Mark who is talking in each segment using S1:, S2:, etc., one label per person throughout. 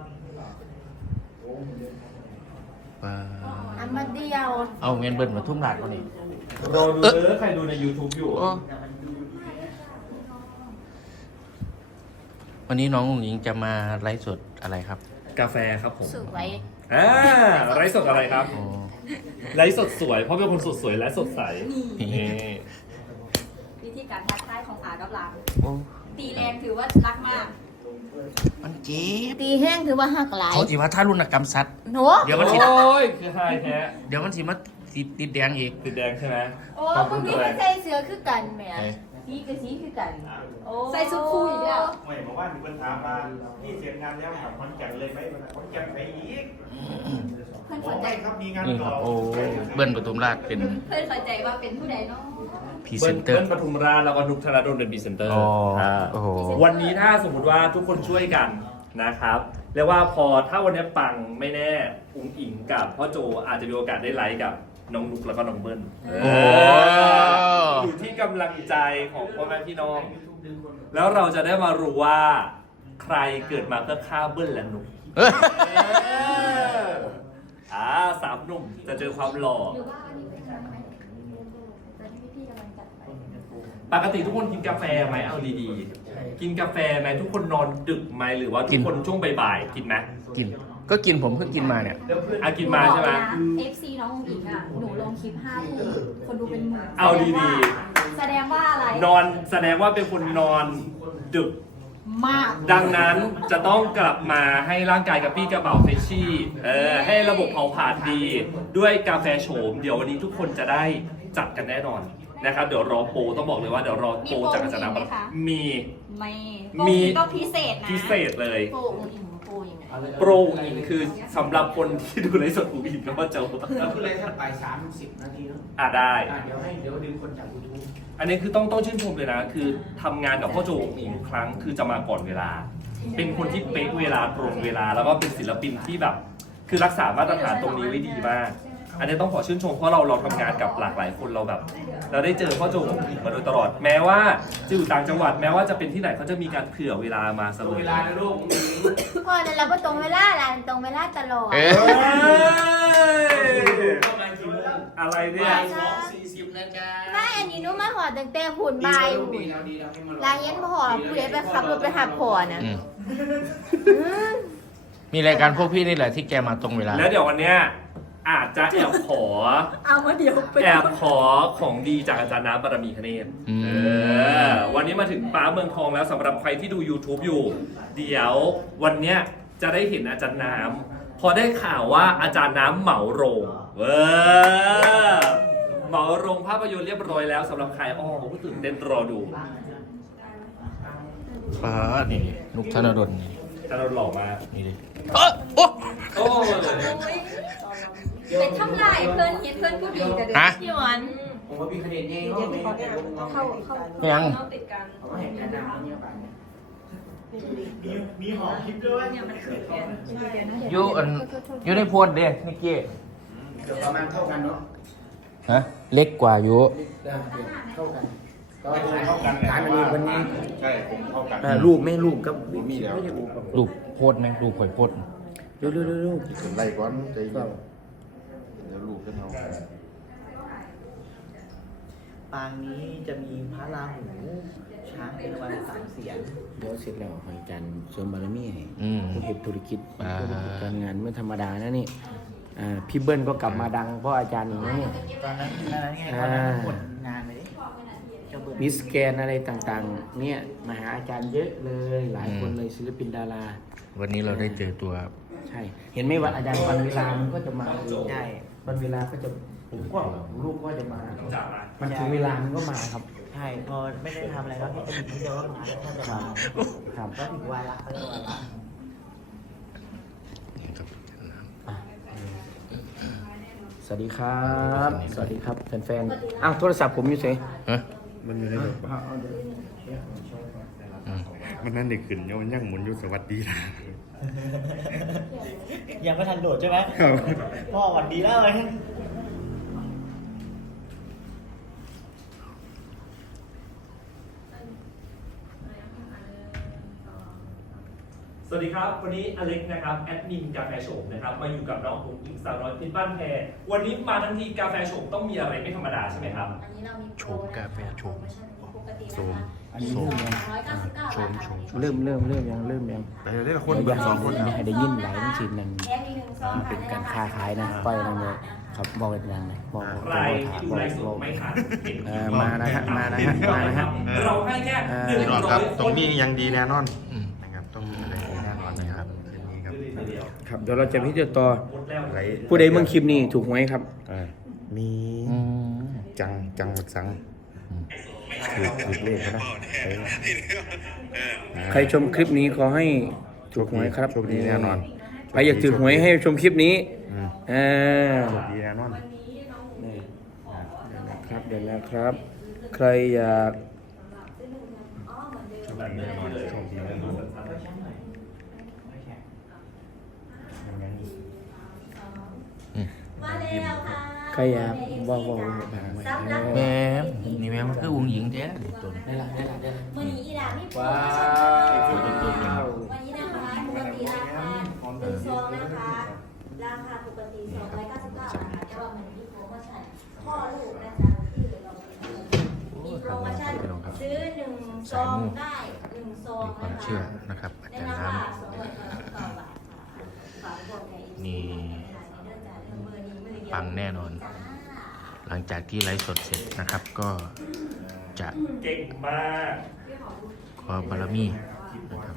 S1: อันมาเดียว
S2: เอาเงินเบิร์นมาทุ่มหลักเขานี่
S3: รอดูใครดูใน YouTube อยู่
S2: วันนี้น้องอุ๋งอิงจะมาไลฟ์สดอะไรครับ
S3: กาแฟครับผม
S1: สวย
S3: ไลฟ์สดอะไรครับ
S2: อ๋อ
S3: ไลฟ์สดสวย เพราะเป็นคนสดสวยและสดใสนี่
S4: วิธีการทักทายของอากับหลาน
S2: โอ้
S4: ตีแรงถือว่ารักมาก
S2: มันเจ็บ
S1: ตีแห้งถือว่าหักหลาย
S2: เขาจีว่าถ้ารุนกรรมสัตว์
S1: หนู
S2: เดี๋ยวมันสิ
S3: โอ้ยคือไฮแท้
S2: เดี๋ยวมันสิมาติดแดงอีก
S3: ติดแดงใช่ไหม
S1: โอ้พวกนี้มันใส่เสื้อคือกันแหม
S2: เอ้ย
S1: สีกับสีคือกันโอ้
S4: ใส่ชุดคู่อีกแล้ว
S5: ไม่บอกว่ามีคนถามมาพี่เสร็จงานแล้วกลับขอนแก่นเลยไหมขอนแก่นไปอีก
S4: เพื่อน
S5: บ
S4: ส
S5: อก
S4: นใจ
S5: ไม่ครับมีงาน
S2: นี่ค
S5: ต่
S2: รับ
S5: อ
S2: โอ้เบิ้ลปทุมราชเป็น
S4: เพื่อนเข้าใจว่าเป็นผู้ใดเนาะ
S2: พรีเซนเตอร์
S3: เบิ้ลปทุมราชแล้วก็นุกธนาดลเป็นพรีเซนเตอร์
S2: อ๋อโอ้โห
S3: วันนี้ถ้าสมมุติว่าทุกคนช่วยกันนะครับเรียกว่าพอถ้าวันนี้ปังไม่แน่อุ๋งอิงกับพ่อโจอาจจะมีโอกาสได้ไลฟ์กับน้องนุกแล้วก็น้องเบิ้ล
S2: โอ้
S3: อยู่ที่กำลังใจของพ่อแม่พี่น้อง แล้วเราจะได้มารู้ว่าใครเกิดมาเพื่อฆ่าเบิ้ลและนุก
S2: เอ้ย
S3: สามหนุ่มจะเจอความหล่อ
S4: หรือว่าอันนี้เป็นการไหมแต่ที่พี่กำลังจัดไป
S3: ปกติทุกคนกินกาแฟไหมเอาดีๆ กินกาแฟไหมทุกคนนอนดึกไหมหรือว่าทุกคนช่วงบ่ายๆกินไหม
S2: กิน ก็กินผมเพิ่งกินมาเนี่ย
S3: กินมาใช่ไหม
S4: FC น้องอุ๋งอิงอ่ะ หนูลงคลิป5 ทุ่มคนดูเป็นหมื่น
S3: เอาดี
S4: แสดงว่าอะไร
S3: นอนแสดงว่าเป็นคนนอนดึก
S4: มาก
S3: ดังนั้นจะต้องกลับมาให้ร่างกายกระปี้กระเป๋าเฟรชชี่ให้ระบบเผาผลาญดี ด้วยกาแฟโฉมเดี๋ยววันนี้ทุกคนจะได้จัดกันแน่นอนนะครับเดี๋ยวรอโปรต้องบอกเลยว่าเดี๋ยวรอโปรจากอาจารย์น้ำมี
S4: ไม่
S3: มี
S4: ก็พิเศษนะ
S3: พิเศษเลย
S1: โปอุ๋งอิงโปยังไง
S3: โปรอุ๋งอิงคือสำหรับคนที่ดูไลฟ์สดอุ๋งอิงก็ว่าจะ
S5: เราขึ้นเลยสักบ่าย30 นาทีเนาะ
S3: ได้
S5: เดี๋ยวดึงคนจากยูทูบ
S3: อันนี้คือต้องชื่นชมเลยนะ คือทำงานกับพ่อโจอุ๋งอิงทุกครั้งคือจะมาก่อนเวลา เป็นคนที่เป๊ะเวลาตรงเวลาแล้วก็เป็นศิลปินที่แบบ คือรักษามาตรฐานตรงนี้ไว้ดีมาก อันนี้ต้องขอชื่นชมเพราะเราทำงานกับหลากหลายคนเราแบบ เราได้เจอพ่อโจอุ๋งอิงมาโดยตลอดแม้ว่าจะอยู่ต่างจังหวัดแม้ว่าจะเป็นที่ไหนเขาจะมีการเผื่อเวลามาเสมอ
S5: เวลาในโลกนี้
S1: พ่อเนี่ยเราก็ตรงเวลาร้านตรงเวลาตลอด
S2: เอ้ย
S5: ประมาณกี่โมง
S3: อะไรเนี่ย
S5: 2:40นะจ๊ะ
S1: ไม่อันนี้หนูมาหอตั้งแต่หุ่นบาย
S5: ดีแล้วให้มารอ
S1: ลายยันพอผู้ใดไปขับรถไปหาพอนะ
S2: อืม
S1: อืม
S2: มีรายการพวกพี่นี่แหละที่แกมาตรงเวลา
S3: แล้วเดี๋ยววันเนี้ยอาจจะแอบขอ
S4: เอามาเดี๋ยวไป
S3: แอบขอของดีจากอาจารย์น้ำบารมีคเนศ
S2: อืม
S3: วันนี้มาถึงป้าเมืองทองแล้วสำหรับใครที่ดู YouTube อยู่ เดี๋ยววันเนี้ยจะได้เห็นอาจารย์น้ำพอได้ข่าวว่าอาจารย์น้ำเหมาโรงเหมาโรงภาพยนตร์เรียบร้อยแล้วสำหรับใครก็ตื่นเต้นรอดู
S2: ป้านี่นุกธนดลนี่
S3: อาจารย์หล่อมาก
S2: นี่ดิโอ้โอ้
S3: โอ้ย
S4: เป็นทำลายเพื่อนเฮ็ดเพื่อนผู้ดีกันเด็
S2: ฮะ
S1: พี่หวัน
S5: ผมว่าพี่คะแนนแย่เข้า
S2: ยัง
S4: ต้องติดกัน
S5: เขาให้แนะนำเนี่ยแบบมีหอมคลิปด้วย
S4: เนี่ยมันคือแกน
S2: อยู่ในโพสต์เด้เมื่อกี้
S5: เกือบประมาณเท่ากันเนาะ
S2: ฮะ เล็กกว่าอยู่
S5: เท่ากันก็เท่ากันฐานมีวันนี้
S6: ใช่ผมเท่ากัน
S5: รูปไม่รูปก็
S6: ผมมีแล้ว
S2: ลูกโพสต์ไหมลูกข่อยโพสต์
S5: เร็ว
S6: เป็นไรก่อนใจเย็นเดี๋ยวลูกจะเอา
S7: ปางนี้จะมีพระราหูช้างเป็นวัน3 เสียน
S5: เดี๋ยวเสร็จแล้วให้จันเสริมบารมีให้
S2: อืม
S5: ผู้เฮ็ดธุรกิจ
S2: อ่า
S5: การงานไม่ธรรมดานะนี่พี่เบิ้ลก็กลับมาดังเพราะอาจารย์อย่างนี้
S7: ตอนนั้นไงตอนนั้นหมดงานไปดิเจ้าเบิร์
S5: มิสแกนอะไรต่างๆ เนี่ยมาหาอาจารย์เยอะเลยหลายคนเลยศิลปินดารา
S2: วันนี้เราได้เจอตัว
S5: ใช่ เห็นไหมว่าอาจารย์วันเวลามันก็จะมาเอง
S7: ใช่
S5: วันเวลาก็จะผมก็ลูกก็จะมา มันถึงเวลามันก็มาครับ
S7: ใช่พอไม่ได้ทำอะไรก็พี่จะมีที่เดียวก็มาแค่จะมา
S5: ครับ
S7: ก็ถึงวาระเขาเรียกวาระ
S5: สวัสดีครับ สวัสดีครับแฟนๆอ้าวโทรศัพท์ผมอยู่เฉย
S2: ฮะ
S6: มันอยู่ในแบบ
S2: อืม
S6: มันนั่นเด็กขึ้นยังหมุนอยู่สวัสดีนะ
S7: ยังไม่ทันโดดใช่ไหมพ่อหวัดดีแล้วเลย
S4: ส
S3: สวัสดีครับวันนี้อเล็กนะครับแอดมินกาแฟโฉมนะครับมาอยู่กับน้องอุ๋งอิงสาวน้อยเพชรบ้านแพรวันนี้มาทั้งทีกาแฟโฉมต้องมีอะไรไม่ธรรมดาใช่ไหมครับ
S4: อันนี้เรามี
S2: โฉมกาแฟโฉม
S4: ปกติ
S2: โฉม
S5: อันนี้
S2: โฉม
S4: 199
S2: โฉมโฉม
S5: เริ่มยัง
S6: แต่ได้คนเบอร์สองคน
S5: อย่า
S6: นะ
S5: ให้ได้ยินหลายทั้งชิ้นนั่น
S4: แยกอีกหนึ่งซอง
S5: มันเป็นการค้าขายนะก้อยนั่นเลยครับบอกเป็นยังไงบอก
S3: ใครที่ดูไลฟ์สดไม่ทันเห็น
S5: มานะฮะ
S3: เราให้แค่
S6: แน่นอนครับ
S3: 100
S6: ตรงนี้ยังดีแน่นอน
S2: อืม
S6: นะครับต้องมีอะไรดีแน่นอนนะครับเรื่องนี้ครับ
S5: ครับเดี๋ยวเราจะพิจารณาต่อ
S3: หมดแล้ว
S6: ไร
S5: ผู้ใดเมืองคลิปนี้ถูกหวยครับ
S6: มี
S2: อืม
S6: จังหวัดสัง
S2: อืม
S6: คือเลขนะ
S5: ใครชมคลิปนี้ขอให้ถูกหวยครับ
S6: โชคดีแน่นอน
S5: ใครอยากถูกหวยให้ชมคลิปนี้
S6: อืม
S5: อ่า
S6: โชคดีแน่นอน
S5: นี่ครับเดี๋ยวนะครับ ใครอยาก
S6: โชคดีแน่นอนโชคดีแน่นอน
S4: มาแล้วค่ะ
S5: ใครอยากบอกบางไว้
S2: แม่นี่แม่มันคือวงหญิงแท้ดิตัวนี้
S5: ได้ละ
S4: วันนี้อีหลามีโปร
S5: ว้า
S4: โมชั่น
S5: ว
S4: วันนี้นะคะปกติราคา1ซองนะคะราคาปกติ299นะคะแต่ว่ามันมีโปรโมชั่นพ่อลูกนะจ๊ะที่เรามีโปรโมชั่นซื้อ1ซองได้1ซอง
S2: มีความ
S4: นะคะ
S2: เชื่อนะครับอา
S4: ใน
S2: จารย์
S4: รา
S2: น้
S4: คา299 บาทค่ะฝากบอกในอีก
S2: ำนี่ปังแน่นอน หลังจากที่ไลฟ์สดเสร็จนะครับ ก็จะ
S3: เก่งมาก
S2: ขอบารมีนะครับ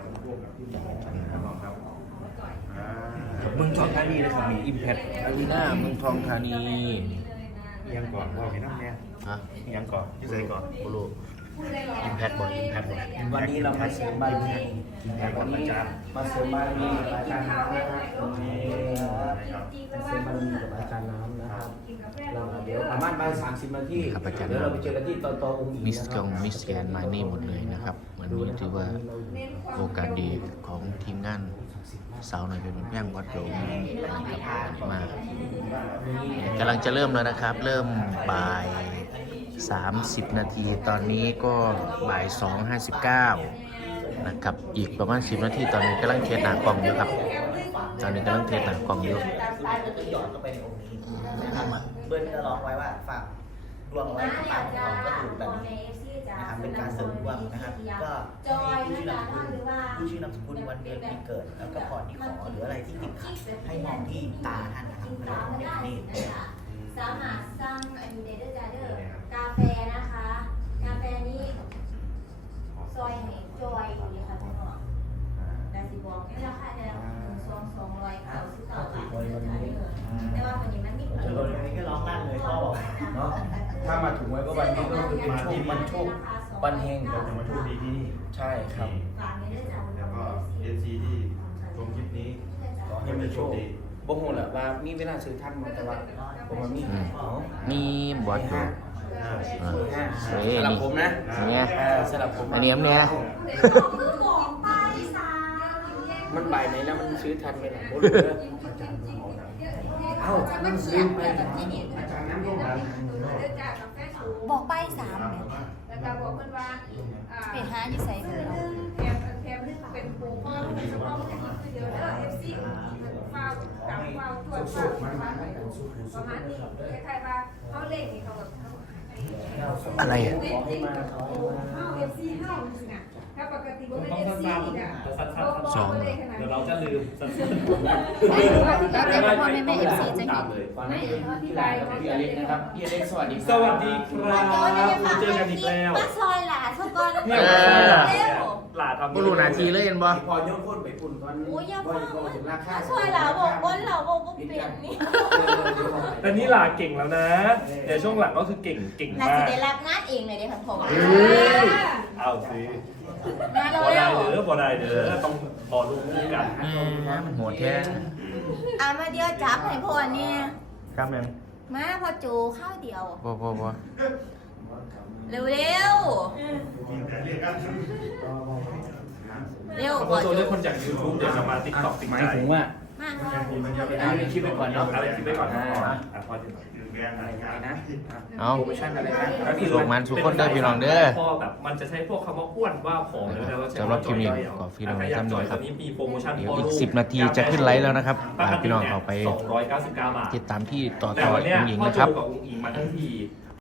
S2: เมืองทองธานีเลยครับมีอิมแพคอารีนาเมืองทองธานี
S6: ยังก่อนว่าเห็นน้ำแน่
S2: ฮะ
S6: ยังก่อนที่ใส่ก่อน
S2: โบโลอิมแพคบ่อิมแพคบ่
S5: วันนี้เรามาเสริมบารมีวันนี้มาเสริมบารมีกับอาจารย์น้ำนะครับมาเสริมบารมีกับอาจารย์น้ำนะครับเราเดี๋ยวประมาณบ่าย30 นาที
S2: ครับอาจารย์
S5: เดี๋ยวเราไปเจอกันที่ตอองค์
S2: มิสกองมิสแกนมานี่หมดเลยนะครับวันนี้ถือว่าโอกาสดีของทีมงานสาวหน่อยเป็นแย่งวัดโลงมากกำลังจะเริ่มแล้วนะครับ เริ่มบ่าย30 นาทีตอนนี้ก็บ่าย2:59นะครับอีกประมาณ10 นาทีตอนนี้กำลังเทสหนากล่องอยู่ครับตอนนี้กำลังเทสหนากล่องอยู่
S7: หยอดเข้าไปในองค์นี้นะครับเบิ้ลจะร้องไว้ว่าฝากดวงเอาไว้ที่ปากของเราก็คือแบบนี้นะครับเป็นการเสริมดวงนะครับก็ให้ผู้ชื่อนามสกุลผู้ชื่อนามสกุลวันเดือนปีเกิดแล้วก็พรที่ขอหรืออะไรที่ติดขัดให้มองที่ตาท่านนะครับแล้วก็เป็นนี่
S4: สามารถสั่งอันนี้ได้ด้วยจ้าเด้อกาแฟนะคะ กาแฟนี้ซอยให้จอยอยู่เลยค่ะพี่น้องแต่สิบอกไม่ราคาเดียว299 บาทแต่ว่าวันนี้มันมี
S7: เออวันนี้ก็ร้องลั่นเลยพ่อบอก
S5: เนาะถ้ามาถึงไว้ก็วันนี้ก็คือเป็นโชคมันโชควันเฮง
S6: เราจะมาโชคดีที่นี่
S5: ใช่ครับ
S4: ฝากไว้ด้วยจ้า
S6: แล้วก็เอฟซีที่ชมคลิปนี้
S5: ขอให้มีโชคบ่ฮู้แหละว่ามีเวลาซื้อท่านมาแต่ว่าผมว่ามี
S2: มีบอสอยู่
S5: สำหรับผมนะ
S2: เนี่ย
S5: สำหรับผม
S2: อันนี้เนี่ย
S5: มันใบไหนแล้วมันซื้อทันไหมล่ะบ่รู้เด้อเอ้ามันซื้อไปแบบนี้นี่อาจารย์น้ำร่วมกัน
S1: บอกไป3เนี่ย
S8: แล้วก็บอกเพื่อนว่า
S1: ไปหาอยู่ไสเพิ่นเนาะ
S8: แถมเป็นปูพ่อเป็นสมองเป็นคือเดียวเด้อเอฟซีฟาวกับฟาวตัวฟาวประมาณนี้คล้ายๆว่าเขาเล่นนี่เขาแบบ
S2: อะไรอ่ะ
S8: เล่นจริงเขาเอฟซีเขาน่ะถ้าปกติว่าเป็นเอฟซีอ่ะ
S3: เดี๋ยวเราจะลืมสั้น
S1: แล้วแต่พ่อแม่ FC จะเห็น
S5: ฟังให้พี่ไลน์กับพี่อเล็กนะครับพี่อเล็กสวัสดี
S3: ๆสวัสดีครับมาเจอกันอีกแล้ว
S1: มาซอยหลานซะก่อน
S3: เนี่ย
S1: เร็ว
S3: หลาทำ
S2: บ่รู้หน้าที่เลยเห็นบ่
S5: พอยกคนไปปุ่นก่อน
S1: โอ้ยอย่า
S5: บ่
S1: ฟัง
S5: ถึงราคา
S1: มาซอยหลานบอกก้นเราบอกบ่เป็นนี่
S3: แต่นี่หลาเก่งแล้วนะ เดี๋ยวช่วงหลังก็คือเก่ง
S1: น่าสิ
S3: มาก
S1: ได้รับงานเองเลยเด้ค่ะผม
S3: เอาสิ
S1: มาเรา
S3: พอ
S1: เร็
S3: ได้
S1: ว
S3: เด้อพอได้เด้อต้องบอลลูกคู่กัน
S2: มันโหดแท้
S1: อ่ามาเดียวจับให้พ่อเนี่ย
S2: ครับแม่
S1: มาพอจูข้าวเดียว
S2: บ่
S1: เร็วเร็วเร็ว
S3: ขอโทษด้วยคนจาก YouTube เดี๋ยวจะมา TikTok ติ๊ก
S5: หมาย
S3: ใจ
S5: ถึงว่า
S1: มาเรา
S5: เอาเลยคิดไปก่อนเนาะ
S3: อะไรคิดไว้ก่อนนะพอจะ
S5: อะไรนะ
S2: เอา
S5: โปรโมชั่นอะไรนะ
S2: ส่งมันสุกคนเด้อพี่น้องเด้อ
S3: พอแบบมันจะใช้พวกคำว่าอ้วนว่าผอมหรืออะไรว่า
S2: สำหรับคลิปนี้ขอพี่น้องไว้ซ้ำหน่อยครับ
S3: ตอนนี้มีโปรโมชั่น
S2: เดี๋ยวอีก10 นาทีจะขึ้นไลฟ์แล้วนะครับฝากพี่น้องเข้าไป
S3: 299 บาท
S2: ติดตามที่ต่อ
S3: แต่วันเนี้ย
S2: หญิง
S3: พ่อ
S2: นะ
S3: โจ
S2: ครับ
S3: กับอุ้งอิงมาทั้งที